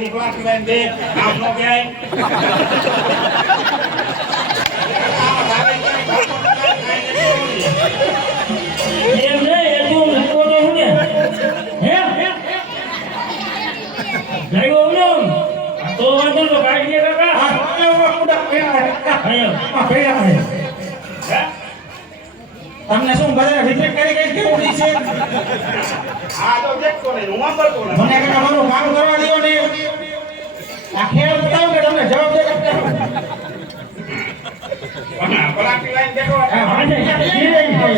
ની class line દે આમ નો જાય એમ નહીં એ તું લખો તો હું ને હે લાગ્યો ને તો વાંધો તો કાઢી લે કાકા મુડા પેલા હા પેલા હે તમને શું બધા રિજેક્ટ કરી ગઈ કેવું છે આ તો દેખતો ને હું સાંભળતો ને મને કે મારું કામ કરવા દો ને આ ખેલ બતાવ કે તમને જવાબ દે કે ના પલાટી લાઈન દેખો હા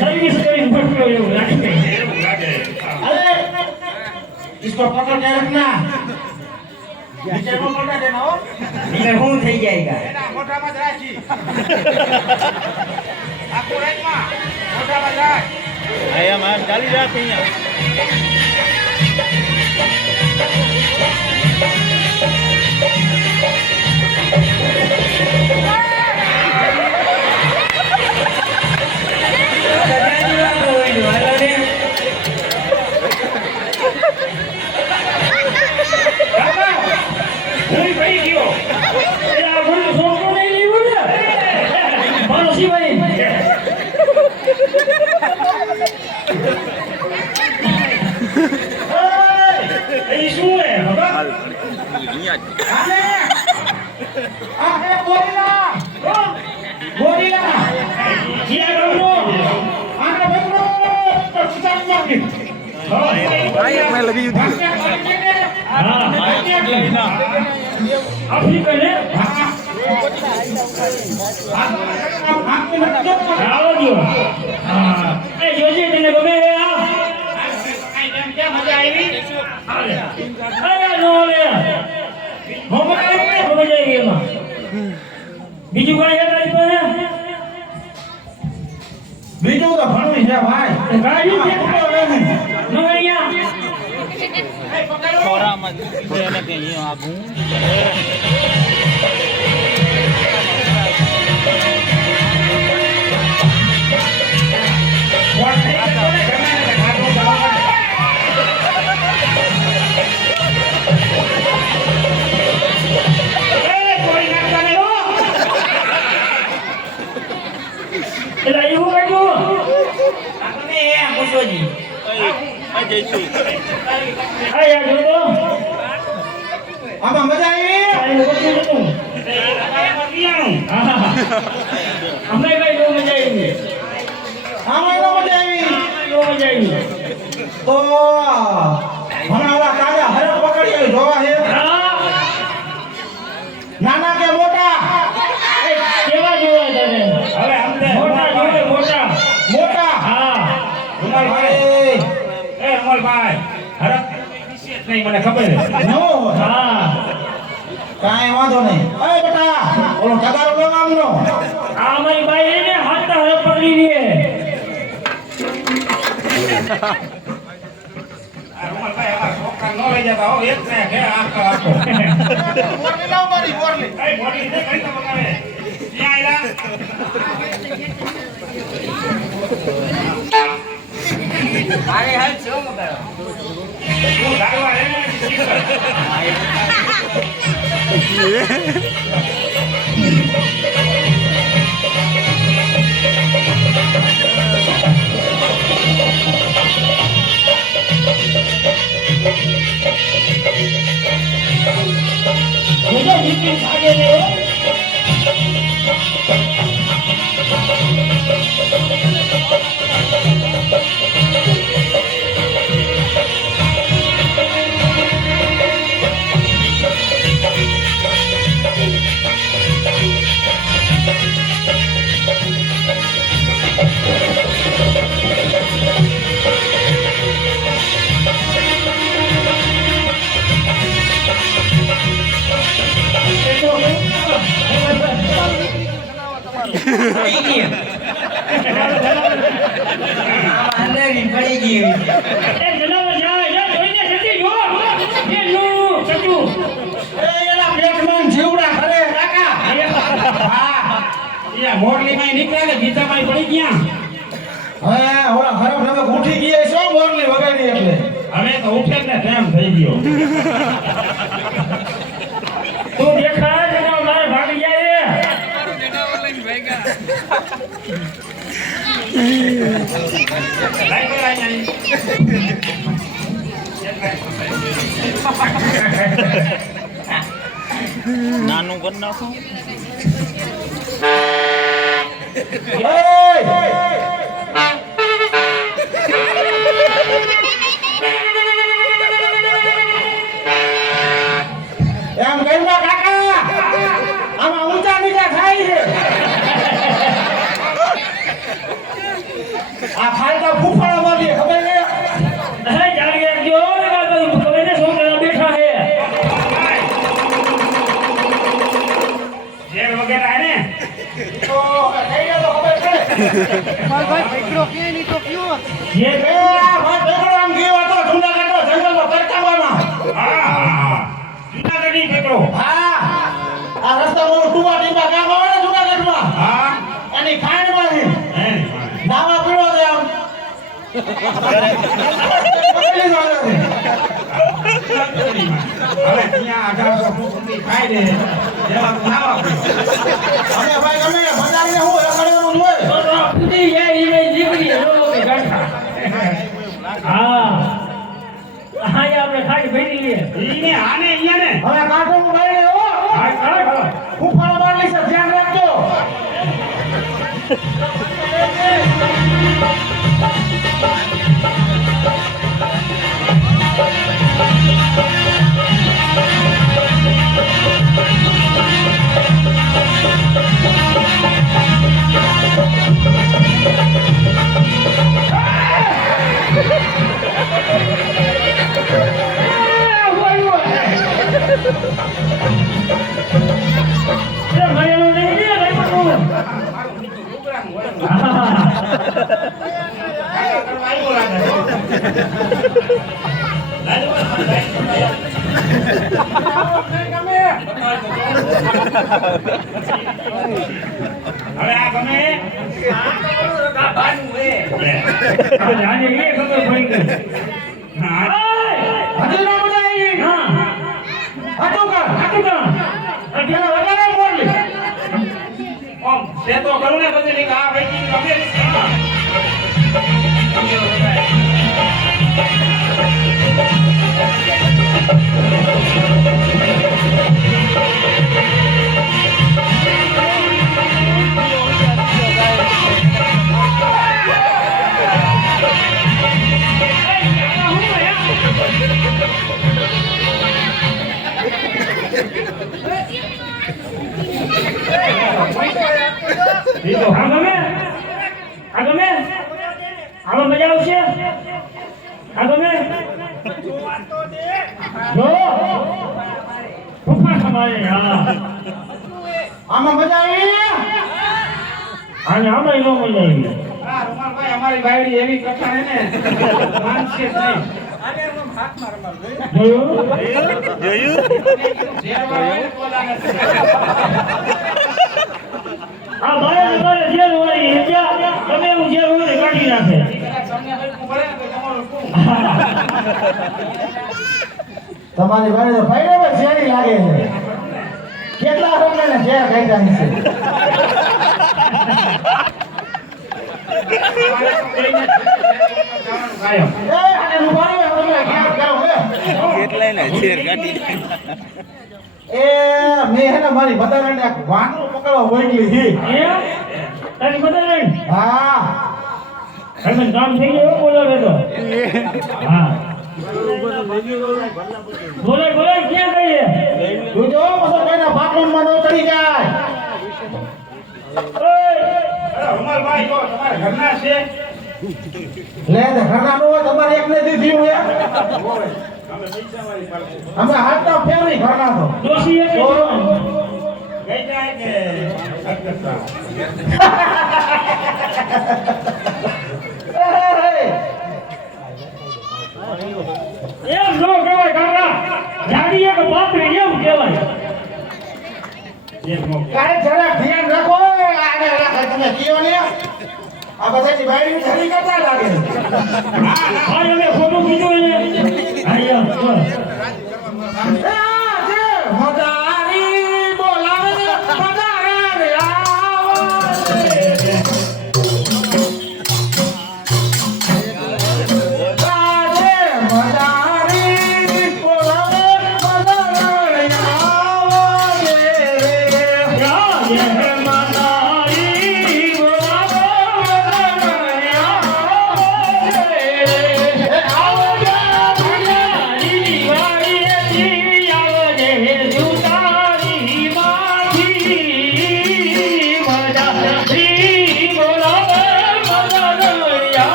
સર્વિસ કરી ફટકો એવું લાગે અરે इसको पकड़ के रखना नीचे को मोटा देना हो એટલે હું થઈ જાયગા એના મોઢામાં જ રાખી આ કોરેટમાં મોઢામાં રાખ આયા માર ચાલી રાત અહીંયા હું ભાઈ ગયો એ આ ભૂલ સોકો નહીં લીધું ને મારો સિવાય એ શું હે બાબા આ હે ગોરીલા ગોરીલા ક્યાં ગયો આને બકરો પછાણ મારી મેં લગી હતી હા લઈના આફ્રિકા ને આવો દો હા એ જોજે તને ગમે આ કેમ મજા આવી અરે નો લે મજા આવી એમાં બીજું કોઈ હે તારી પાસે બીજું તો ઘણું છે ભાઈ ગાડી છે નો અહીંયા ખોરામાં એને કે અહીંયા આગું એલા એવું કાઢ્યું તમે એ પૂછોજી આ જઈશું આ યાર જો તો આમાં મજા આવી આને બધું હતું અમને કઈ બહુ મજા આવી આમાં એનો મજા આવી બહુ મજા આવી તો હમણાં ઓલા તાજા હરક પકડી આવી જોવા છે હા નાના કે મોટા એ કેવા જોવા તને હવે અમને મોટા જોવે મોટા મોટા હા ઉમરભાઈ એ અમરભાઈ હરક નહીં મને ખબર છે નો હા કાંઈ વાંધો નહીં અરે બેટા ઓલો ટગારો લો આમનો આ અમારી બાઈ એને હાથ હરક પકડી લે ઉમરભાઈ અમારા છોકરા નો લઈ જતા હો એક ને ઘે આખો આખો મોરલી લાવ મારી મોરલી એ મોરલી ને કઈ તો બગાવે ક્યાં આયલા મારે હાલ શું કરો તું ધારવા હે ને मुझे जितनी भागे ले પડી ગઈ અંદર પડી ગઈ એ જનાવર જાય જા જોઈને જતી જો એ નું સચુ એ એલા પેટમાં જીવડા ખરે કાકા હા એ મોરલી માં નીકળ્યા ને ગીતા માં પડી ગયા હા ઓલા ખરાબ રમે ઉઠી ગઈ છો મોરલી વગાડી એટલે હવે તો ઉઠે ને ટાઈમ થઈ ગયો નાનું કરી નાખો. એમ કહીમાં કાકા આમાં ઊંચા નીચા થાય છે આ ખાલતા ફૂફાડા મારી ખબર છે હે જાણી રાખજો ને કાકા ખબર ને છોકરા બેઠા છે જેલ વગેરે હે ને તો થઈ ગયો તો ખબર છે જે એ આ ભાઈ પેકડો આમ ગયો હતો જૂનાગઢનો જંગલમાં કરકાવામાં હા જૂનાગઢની પેકડો હા આ રસ્તામાં ટુવા ટીપા ગામ આવે ને જૂનાગઢમાં હા એની ખાંડમાંથી હે નાવા પીળો છે આમ પકડી લો છે. હવે ત્યાં 1800 ફૂટની ખાઈ દે જેવા ખાવા અમે ભાઈ ગમે ભંડારીને હું રખડવાનું જ હોય તો ફૂટી જાય ઈ દીકરી રોગે ગાંઠા હા આપણે ખાઈ ભરી લઈએ ઈને આને અહીંયા ને હવે કાંઠો ભાઈ હો હા ખરા ફૂફાડો મારી છે ધ્યાન રાખજો હવે આ ગમે બાનું હે જાને એ ખબર પડી ગઈ હા હજી ના મજા આવી હા હાટો કર અત્યારે વધારે બોલી ઓમ તે તો કરું ને બધી આ ભાઈ ગમે આગમે આમાં મજા આવશે આગમે જો ફૂફા સમારે હા આમાં મજા આવી અને આમાં નો મજા આવી હા રૂમાલભાઈ અમારી બાયડી એવી કથા હે ને માનશે જ નહીં જોયું જોયું? જેલમાં હોય ને બોલાવે છે. આ મારે તમારે જેલ હોય હિંજા તમે હું જેલ હોય ને કાઢી નાખે કદાચ તમને હલકું પડે ને તો તમારું શું? તમારી વાળી તો ભાઈ ને ઝેરી લાગે છે કેટલા રમણે ઝેર ખાઈ છે કાયમ એ આને રૂપારો તમે ક્યાં કરો હે કેટલાય ના શેર કાઢી દે. એ મે હે ને મારી બધાને એક વાંદરો પકડવા મોકલી હતી એમ તારી મદદ નહીં હા તમે કામ થઈ ગયું બોલો રે તો હા બોલે ક્યાં ગઈ તું જો પછી કોઈના બાથરૂમમાં ન ચડી જાય અરે રૂમાલભાઈ જો તમારા ઘરના છે લે તે ઘરના નો હોય તમારે એકને દીધી હોય અમે હાથતા ફેરવી ઘરના તો દોશી એક તો ગઈ જાય કે સદગતતા? એમ નો કહેવાય કાકા જાડી એક પાતરી એમ કહેવાય કારે જરા ધ્યાન રાખો આને રાખો તમે કીઓ ને આ બધાની બાયડી ખરી કરતા લાગે હા અમે ફોટો કીધું એને આયા મદારી બોલાવે ને મદારે આવે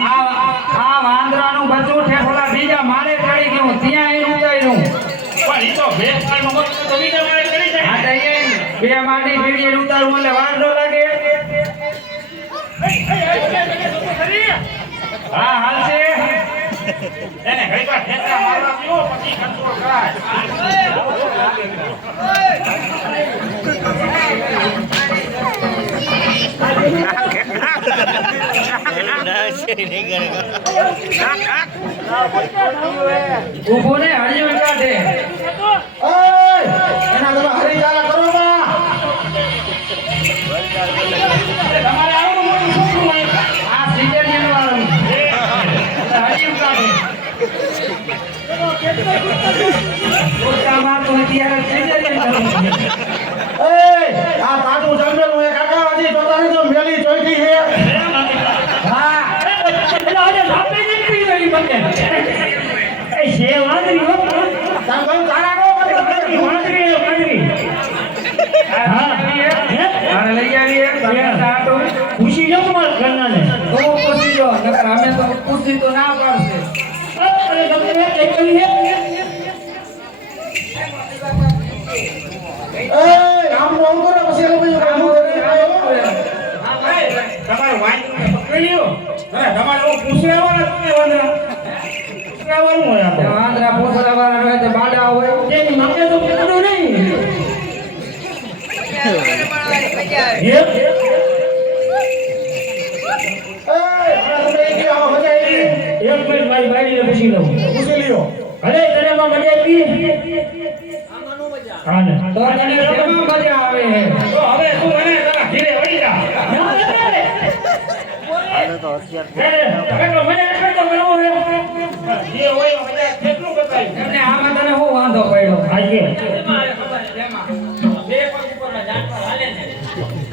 આ વાંદરાનું બચ્ચું ઠેકોલા બીજા માળે ચડી ગયું ત્યાં એને ઉતાર્યું પણ ઈ તો ભેંસનો મગજ તો બીજા માળે ચડી જાય. આ તો એ બે માટી સીડીએ ઉતારવું એટલે વાર ન લાગે હા હાલશે એને ઘડીકવાર ઠેકડા મારવા દ્યો, પછી કંટ્રોલ કરાય. ઊભો ને હળિયું કાઢે એના તમે હરિયાળા કરો માં. તમારે આવું મોટું છોકરું હોય. આ સીધેલી વાળું હળિયું કાઢે પોતામાં તો અત્યારે સીધેલી આ તાજું જંગલ એક કાકા હજી જોતા નથી તો મેલી જોઈતી છે. હા એટલે આજે સાપે નીકળી ગઈ મને એ છે વાંદરી હો તાર કહું તારા કો વાંદરી હા મારે લઈ આવીએ તો ખુશી જો તમારા ઘરનાને તો પૂછી જો નકર અમે તો પૂછી તો ના પાડશે અરે તમને કઈ કરી હે આમ નો કરો પછી એ બધું કામ કરે. તમારું વાંદરું પકડી લ્યો. અરે તમારે લોકો પૂછવા આવવાના જ નહીં વાંદરા. પૂછવા આવવાનું હોય આપણે. વાંદરા પૂછડા વાળા રહે તો બાડા હોય તેની માગે તો પકડો નહીં હે તમે કે આમાં મજા આવી એક મિનિટ મારી બાઈને પૂછી લઉં પૂછી લ્યો. અરે તને માં મજા આવી હા ને તો તને કેમાં મજા આવે છે તો હવે તું મને તારા ઘીરે વળી જા. જે હોય એ મજા કેટલું બતાવ્યું. એમને આમાં તને શું વાંધો પડ્યો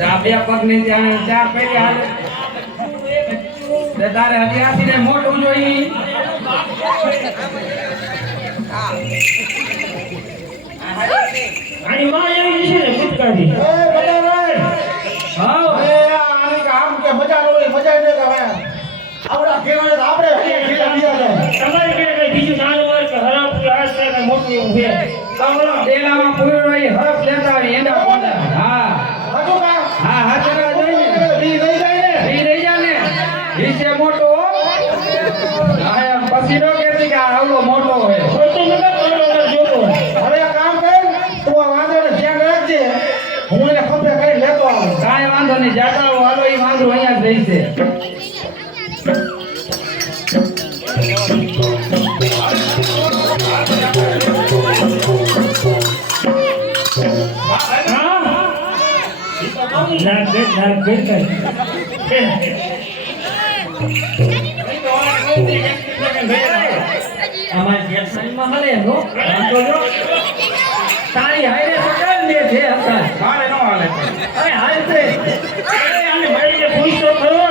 આ બે પગ ની ત્યાં ચાર પેલી હાલે તે તારે હજી આથીને મોટું જોઈ આની માં એવી છે ને ભૂતકાળી બરાબર. હા હવે આની કામ કે મજા ન હોય મજા ન આવે. આપડા કેવાય તો આપણે ખેલા દિયા જાય. તમારી ઘરે કઈ બીજું નાનું હોય કે હરામ કે આસ કે કઈ મોટું એવું છે તેલામાં પૂરો હોય હરફ લેતા હોય એના પોતા હા હજુ કામ હા હાચરા જોઈને બી લઈ જાય ને. ઈ રહી જા ને ઈસે મોટો હા એમ પછી નો કહેતી કે આ આવડો મોટો હોય તો મગજ મારો જોતો હવે એક કામ કર તું આ વાંદરાને ધ્યાન રાખજે. હું એને ખંભે કરી લેતો આવું. કાંઈ વાંધો નહીં જાતા હો હાલો ઈ વાંદરું અહીંયા જ રહેશે નાક ગઈ અમારી જેસલમાં મળે નો વાંધો જો તારી હાઈરે સકલ દે છે હતા મારે ન હાલે પણ. અરે હાલ છે અરે આને મળીને પૂછતો ખરો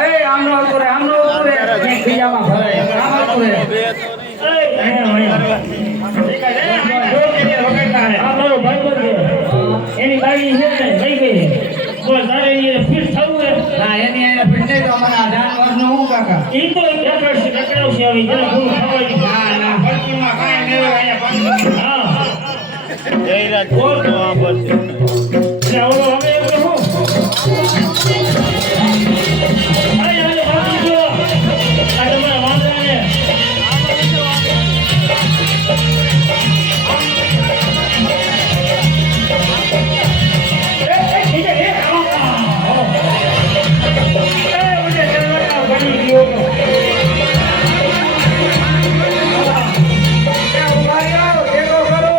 એ આમનો ઉતરે એક બીજામાં ભરાય આમ ઉતરે આ મારો ભાઈબંધ છે એની ગાડી છે ને લઈ ગઈ બોલ તારે એ ફિટ થવું હે ના એની એને પીટે તો મને આ જાનવરનું હું કાકા ઈ તો કકડાવશે આવી જરા પૂરું ખવાય ના ના ફરકીમાં કાંઈ નહીં હોય અહીંયા પાછું. હા જયરાજ બોલ તો આ પડશે એટલે ઓલો હવે એમ કહું અરે હાલે બાકી જો આ તમારા વાંદરાને ઉભા રહ્યો ટેકો કરો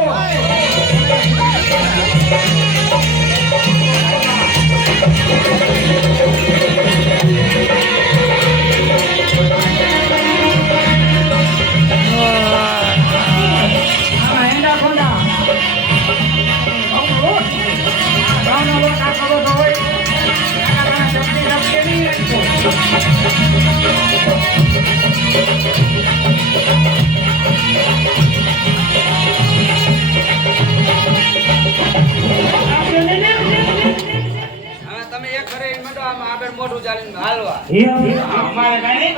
અમારે કાંઈ નહીં.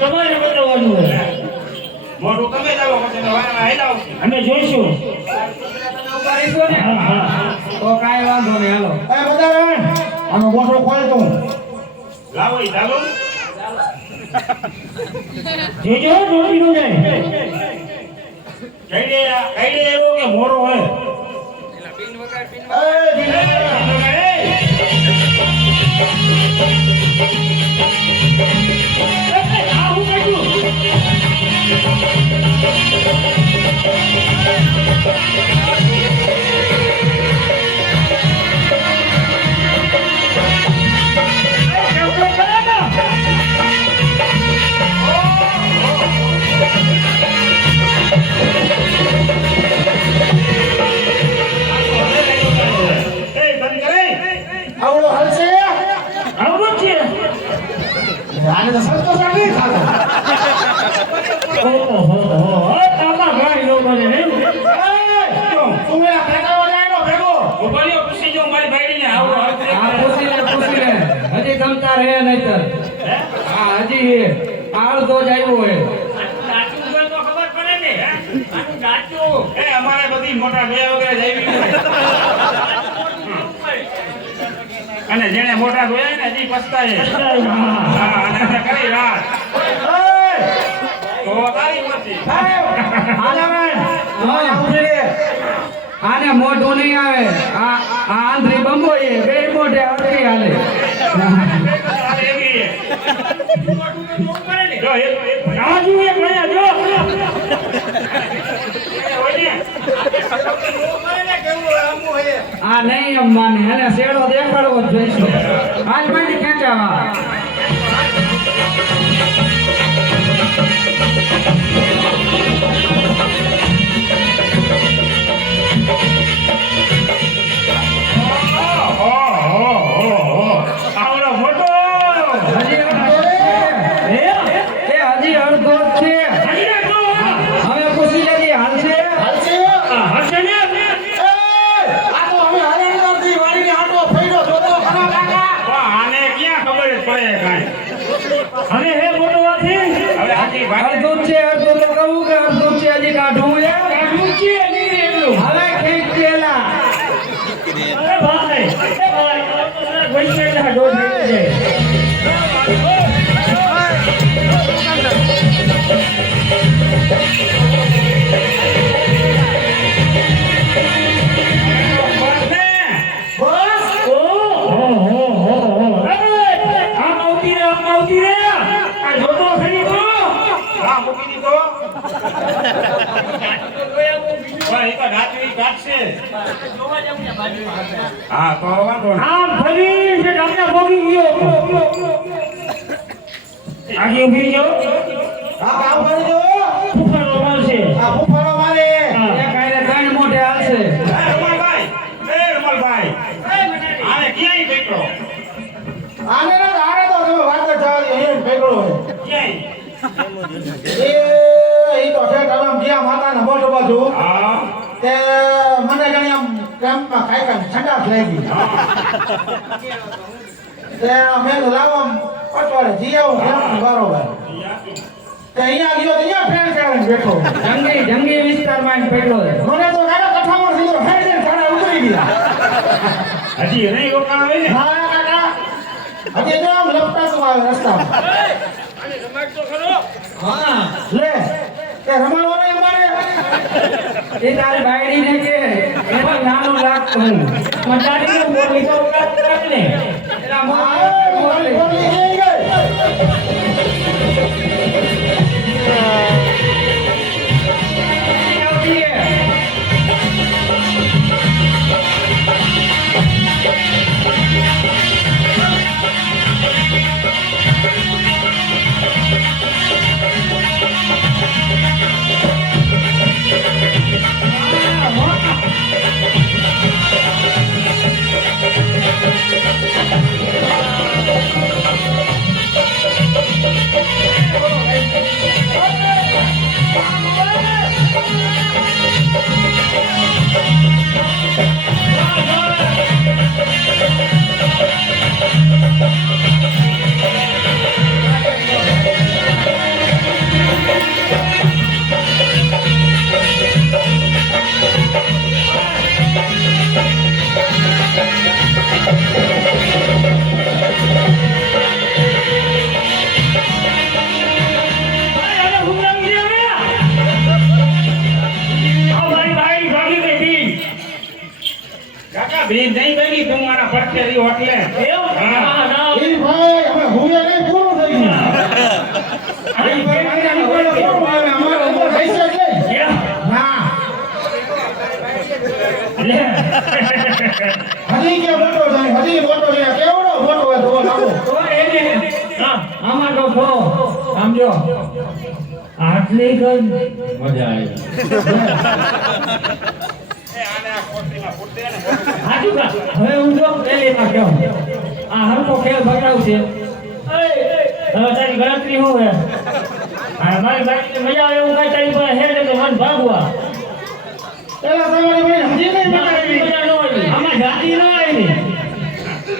તમારે બતાવવાનું હોય. મોઢું તમે જ આવો પછી તો વાળા હેલાવો. અમે જોઈશું. ઉભા રહીશો ને? હા, હા. તો કાંઈ વાંધો નહીં, હાલો. એ બધા આનો ગોઠવો ખોલ તું. લાવો ઈ ચાલો. જોજો જોડી નો જાય. કઈ દે એવો કે મોરો હોય. આ હું કાઢું. આવડો હલશે આવું છે. આને તો સંતોષ નહીં થતો. ઓહો તામા ગાડી નો બને ને. તું એ ભેગો લાઈનો ભેગો. ઉપાડ્યો પૂછી જો મારી ભાઈને આવો હા, પૂછી લે. હજી જમતા રહે નહીંતર. હા, હજી આ અડધો જ આવ્યો હોય. દાચું હોય તો ખબર પડે ને. આનું દાચું. એ અમારે બધી મોટા બે વગેરે જ આવી હોય. અને જેને મોટા જોયા ને હજી પસ્તાય. હા, અને એને કરી રાત. તો તારી મરજી. આને મોઢું નહીં આવે. આ આંધળી બંબો એ બે મોઢે આવતી હાલે. તારે એવી છે. જો એક રાજુ એક ભણ્યા જો. આ નહીં એમ માને. એને શેડો દેખાડવો જ જોઈશે. હાલ માંથી ખેંચાવા. આવડો મોટો. હજી અડધો જ છે. હવે પૂછી લેજે હાલશે. હલશે હશે ને. આ તો અમે હરાણી કરતી વાળીને આટો ફેડો જોતો ખરા કાકા. આને ક્યાં ખબર જ પડે કાંઈ. હવે હે મોટો વાથી. હવે આજી ભાઈ અડધું જ છે. અડધું તો કહું કે અડધું જ છે. હજી કાઢવું એ. કાઢું છે નહીં એટલું. હવે ખેંચ દેલા. અરે ભાઈ. એ ભાઈ વૈશ્વના ડોઝ લઈ જાય. બસ ઓહો. આમ આવતી રે. આ જોતો ખરી તો. હા મૂકી દીધો. ભાઈ તો રાત્રિ કાઢશે. હા તો વાંધો નહીં. આમ ફરી છે તમને ભોગી ગયો. આગે ઉભી જો. આ કામ કરી દો. ફૂફાડો મારશે. આ ફૂફાડો મારે. એક હારે ત્રણ મોઢે હાલશે. રમણભાઈ. આને ક્યાંય બેઠો. આને ના આને તો તમે વાત જ જવા દો. અહીં ભેગડો હોય. ક્યાંય. એ તો છે તમે ગયા માતાના બોટ બાજુ હા. તે મને ઘણી આમ કેમ્પમાં ખાઈ ઠંડા લાગી. તે મેં તો લાવો પટવાડે જી આવું કેમ્પ બરોબર. તે અહીંયા ગયો તો અહીંયા ફ્રેન્ડ કાઢીને બેઠો. જંગી વિસ્તારમાં આવીને પેટલો છે. મને તો કાકા કઠામણ સીધો ફેરીને ઠાડા ઉતરી ગયા. હજી નહીં રોકાણ હોય ને. હા કાકા હજી તો આમ લપટાતું આવે રસ્તામાં. હા લે તે રમાડવો નહીં અમારે. એ તારી બાયડીને કે એને નાનું લાગતું હું. મજાની બોલી તો કાઢ ને. એના હા, મોઢે બોલી ગઈ ગઈ. આવતી હે. ભેજ નહીં બની તું મારા પડખે રહ્યો એટલે એવું હા. ના એ ભાઈ અમે હુંએ નહીં પૂરું થઈ ગયું આની એ ભાઈ મારે કોઈ પૂરું આવે અમારે અંદર પૈસા છે ના લે હજી કે મોટો થાય હજી મોટો છે કેવડો મોટો હોય તો લાવો તો એને હા આમાં તો ખો સમજો આટલી કઈ મજા આવી આને આ કોથળીમાં ફૂટ દે ને હાજુ કા હવે હું જો પેલીમાં કહું આ હરકો ખેલ બતાવશે હવે તારી ગણતરી શું હે આ મારી બાકી મજા આવે એવું કઈ તારી પાસે હે ને તો મન ભાગવા પેલા તમારી ભાઈ હજી નહીં મજા બનાવી ન આવી આમાં જાતિ ન આવી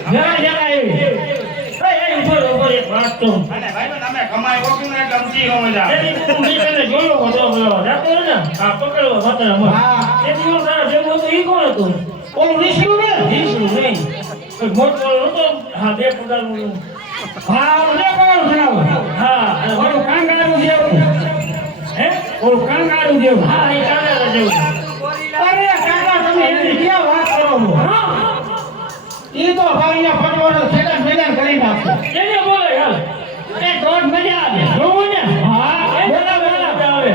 જરા જરા આવી એ ઉપર ઉપર એક વાત તો અને ભાઈ તમે કમાઈ ઓછું ને એટલે ઊંચી ન મજા આવે. એની તું મીઠાને જોયો હતો બોલો જાતો ને આ પકડવો હતા મત હા. એની હું તારા જેવું હતું ઈ કોણ હતું ઓલું નીકળ્યું ને દીસરું નહીં કોઈ મોટો હતો હા બે પગારનું હા મને કોણ જણાવો હા અને ઓલું કાંગારું જેવું હે ઓલું કાંગારું જેવું હા એ કાગળ જેવું અરે કાકા તમે એની ક્યાં વાત કરો છો હા ઈ તો ભાઈ ફટવાનો ખેતર મેદાન કરી નાખો એને બોલે હાલ એ દોઢ મજા આવે જોવું ને હા એ બોલા બોલા આવે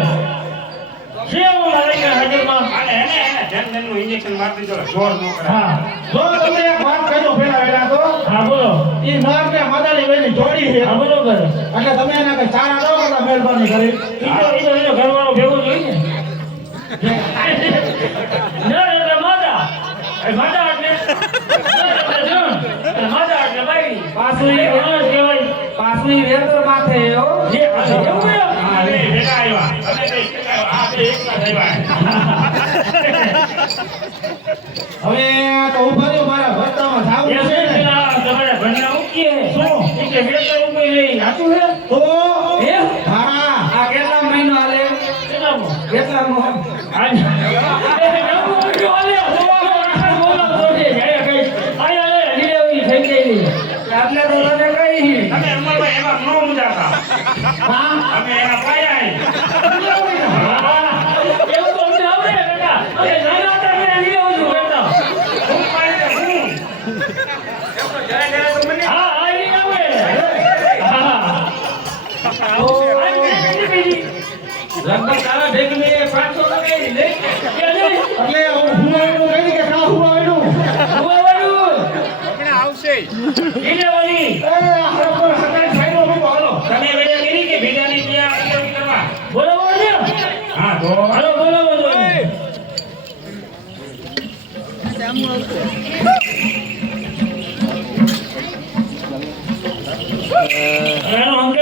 સેવો લઈને હાજરમાં અને એને જનધનનું ઇન્જેક્શન મારી દીધો જોર ન કરે. હા જો તમે એક વાત કહ્યો પેલા વેલા તો હા બોલો ઈ નર ને માદાની બેની જોડી છે હા બરોબર એટલે તમે એના કઈ સારા ન કરતા મહેરબાની કરી એનો ઘરવાળો ભેગો જોઈએ ને એટલે માતા એ માતા એટલે માતા એટલે બાઈ પાછું ઈ કહેવાય પાછું ઈ વેતર માથે હો જે એવું ને હા, બે ભેગા આવ્યા. તમે બે ભેગા આવ્યા. આ બે એકલા જ આવ્યા. હવે તો ઉભા રહ્યો મારા ભરતામાં જાવું છે ને તમારા ઘરના ઉકીએ શું કે વેતર ઉકઈ લઈ હાચું હે તો હે હા આ કેટલા મહિનો હાલે કેટલામો કેટલામો આજ એ નવું ઉઠ્યો હાલે બોલો તો છે જાય કઈ આયા ડિલિવરી થઈ ગઈ એટલે તો તને કઈ તમે અમરભાઈ એમાં ન મૂંઝાતા. હા અમે એના પાયા હા એવું તો અમને આવડે બેટા અરે નાના હતા મેં ડિલિવરી કરતા હું પાયા હું હા આવી આવે હા લગભગ તારા ભેગ મે 500 લગાઈ લે એટલે હું એનું કહી કે કા હું એનું આવશે ડિલિવરી એ હરપર હકાઈ સાઈડમાં મૂકો હાલો તમે વેડે કરી કે ભેગાની ત્યાં ડિલિવરી કરવા. બોલાવો ને હા તો હાલો બોલાવો તો એનો